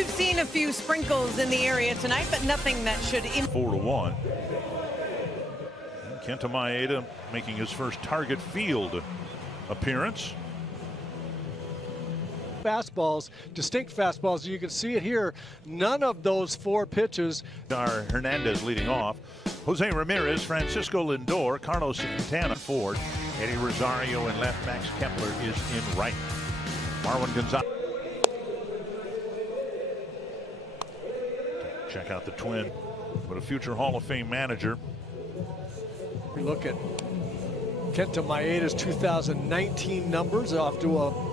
we've seen a few sprinkles in the area tonight, but nothing that should. 4-1. Kenta Maeda making his first target field appearance. Fastballs, distinct fastballs. You can see it here. None of those 4 pitches. Hernandez leading off. Jose Ramirez, Francisco Lindor, Carlos Santana, Ford, Eddie Rosario in left. Max Kepler is in right. Marwin Gonzalez. Check out the twin, but a future Hall of Fame manager. We look at Kenta Maeda's 2019 numbers off to a.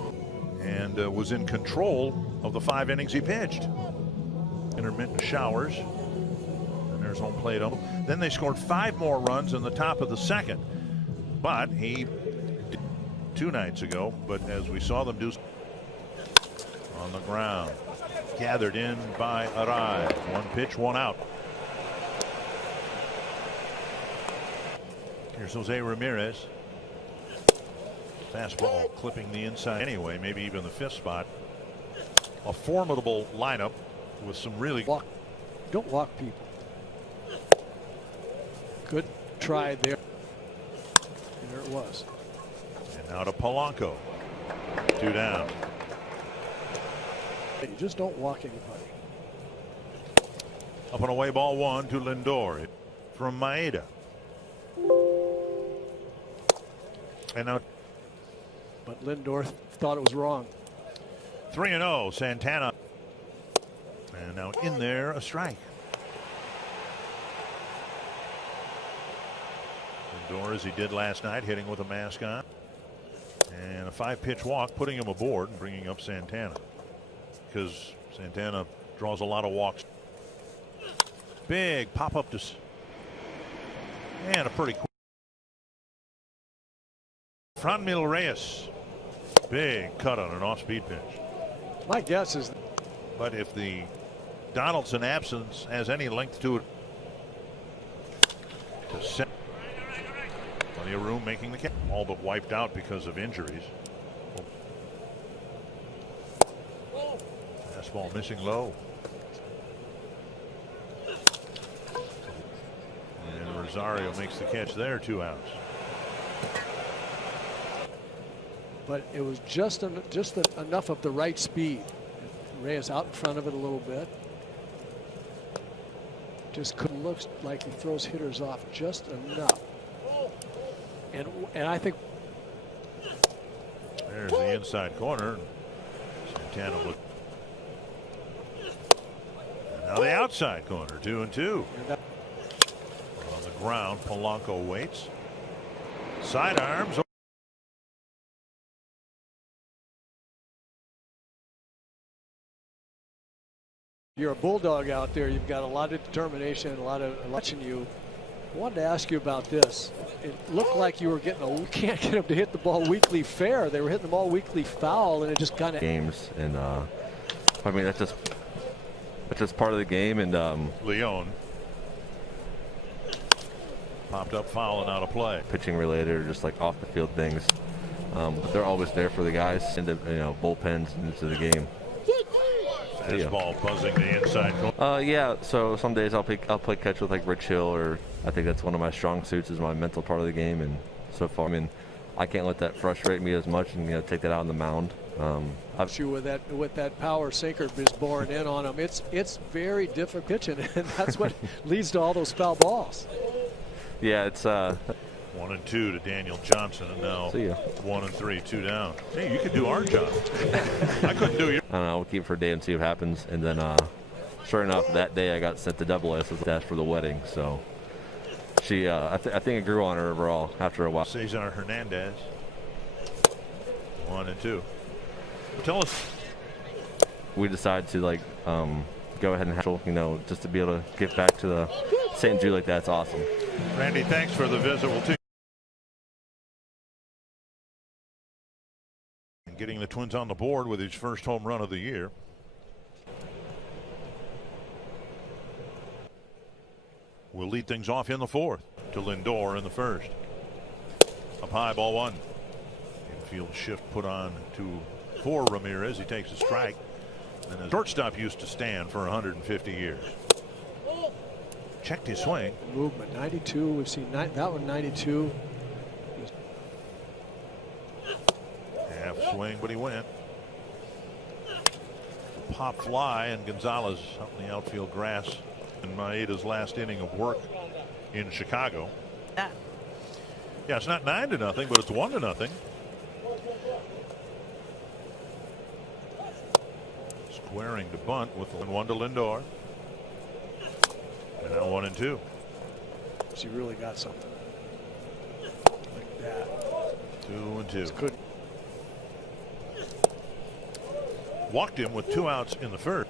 And was in control of the 5 innings he pitched. Intermittent showers. And there's home plate. Then they scored 5 more runs in the top of the 2nd. But he did 2 nights ago. But as we saw them do on the ground, gathered in by Arai. 1 pitch, 1 out. Here's Jose Ramirez. Fastball clipping the inside anyway, maybe even the 5th spot. A formidable lineup with some really. Don't walk people. Good try there. And there it was. And now to Polanco. 2 down. You just don't walk anybody. Up and away, ball 1 to Lindor from Maeda. And now. But Lindor thought it was wrong. 3-0 Santana. And now in there, a strike. Lindor, as he did last night, hitting with a mask on. And a 5-pitch walk, putting him aboard and bringing up Santana. Because Santana draws a lot of walks. Big pop up to. And a pretty quick. Franmil Reyes. Big cut on an off-speed pitch. My guess is. But if the Donaldson absence has any length to it, to set plenty of room making the catch. All but wiped out because of injuries. Fastball missing low. And Rosario makes the catch there, 2 outs. But it was just enough of the right speed. Reyes out in front of it a little bit. Just looks like he throws hitters off just enough. And I think there's the inside corner. Santana looked. And now the outside corner, 2-2. On the ground, Polanco waits. Sidearms. You're a bulldog out there. You've got a lot of determination, a lot of watching you. I wanted to ask you about this. It looked like you were getting you can't get them to hit the ball weekly fair. They were hitting the ball weekly foul, and it just kind of games. And I mean that's just part of the game. And Leon popped up foul and out of play. Pitching related or just like off the field things, but they're always there for the guys in the bullpens and into the game. Fastball buzzing the inside corner. Yeah, so some days I'll play catch with like Rich Hill, or I think that's one of my strong suits is my mental part of the game. And so far, I mean, I can't let that frustrate me as much, and take that out on the mound. I've you with that power sinker is boring in on him. It's very difficult pitching, and that's what leads to all those foul balls. Yeah, it's 1-2 to Daniel Johnson, and now 1-3, 2 down. Hey, you could do our job. I couldn't do your. I don't know. We'll keep it for a day and see what happens. And then, sure enough, that day I got sent to AA as for the wedding. So she, I think it grew on her overall after a while. Cesar Hernandez. 1-2. Tell us. We decided to go ahead and have, just to be able to give back to the St. Jude like that's awesome. Randy, thanks for the visit. We'll getting the Twins on the board with his first home run of the year. We'll lead things off in the 4th to Lindor in the 1st. Up high, ball 1. Infield shift put on for Ramirez. He takes a strike. And the shortstop used to stand for 150 years. Checked his swing. Movement 92. We've seen that one 92. Half swing, but he went. Pop fly, and Gonzalez out in the outfield grass in Maeda's last inning of work in Chicago. Yeah, it's not 9-0, but it's 1-0. Squaring to bunt with 1 to Lindor. And now 1-2. She really got something like that. 2-2. Good. Walked him with 2 outs in the first.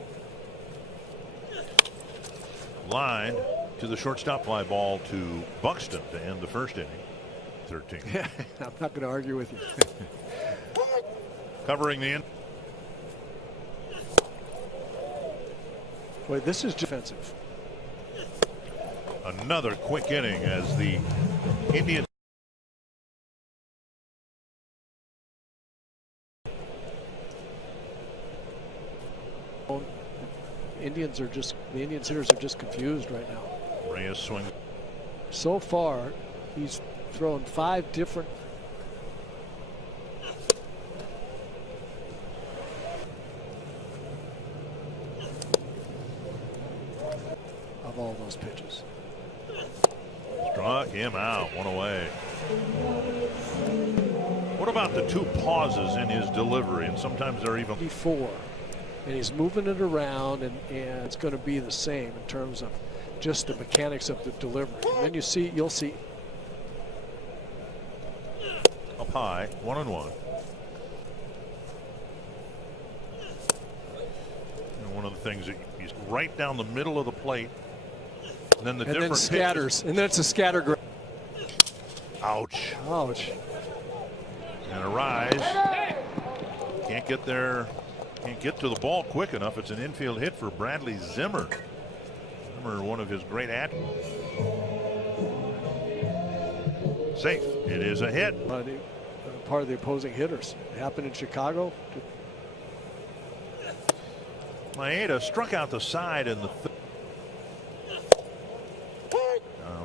Line to the shortstop, fly ball to Buxton to end the first inning. 13. I'm not going to argue with you. Covering the end. Boy, this is defensive. Another quick inning as the Indians. The Indians hitters are just confused right now. Reyes swing. So far, he's thrown 5 different. Of all those pitches. Struck him out, 1 away. What about the 2 pauses in his delivery? And sometimes they're even. 4. And he's moving it around, and it's going to be the same in terms of just the mechanics of the delivery. And then you'll see up high, 1-1. And one of the things that he's right down the middle of the plate. And then the and different then scatters, pitches. and then it's a scatter. Ouch. Ouch. And a rise. Can't get there. Can't get to the ball quick enough. It's an infield hit for Bradley Zimmer. Zimmer, one of his great safe. It is a hit. Part of the opposing hitters. It happened in Chicago. Maeda struck out the side in the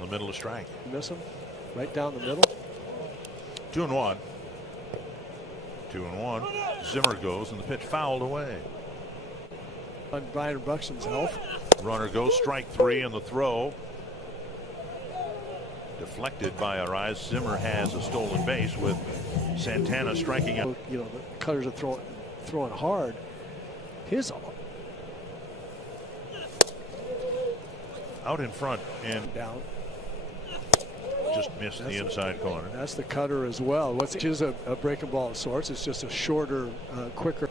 middle of strike. Miss him right down the middle. 2-1. 2-1. Zimmer goes, and the pitch fouled away. On Brian Buxton's health. Runner goes, strike 3, and the throw deflected by a rise. Zimmer has a stolen base with Santana striking out. You know, the cutters are throwing hard. His out in front and down. Just missed the inside corner. That's the cutter as well. Which is a breaking ball of sorts. It's just a shorter, quicker.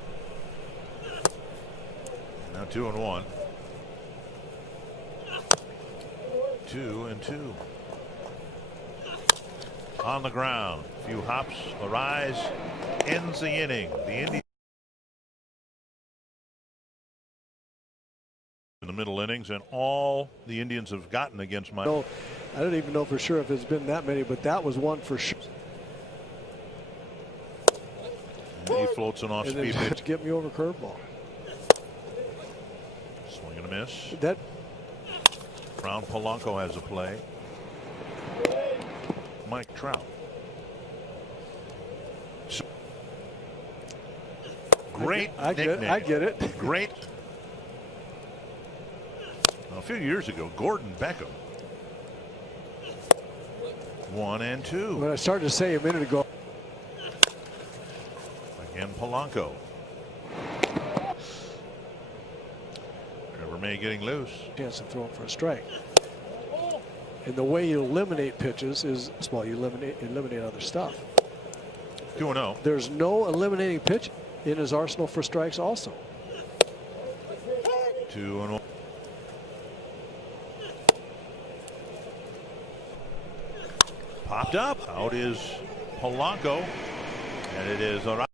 Now 2-1. 2-2. On the ground. A few hops. A rise. Ends the inning. The Indians in the middle innings, and all the Indians have gotten against my. No, I don't even know for sure if there's been that many, but that was one for sure. And he floats an off-speed pitch. To get me over curveball. Swing and a miss. That Brown Polanco has a play. Mike Trout. So, great nickname. I get it. Great. Well, a few years ago, Gordon Beckham. 1-2. When I started to say a minute ago. Again, Polanco. Trevor May getting loose. Chance to throw him for a strike. And the way you eliminate pitches is, well, you eliminate other stuff. 2-0. There's no eliminating pitch in his arsenal for strikes also. 2-1. Popped up. Out is Polanco. And it is all right.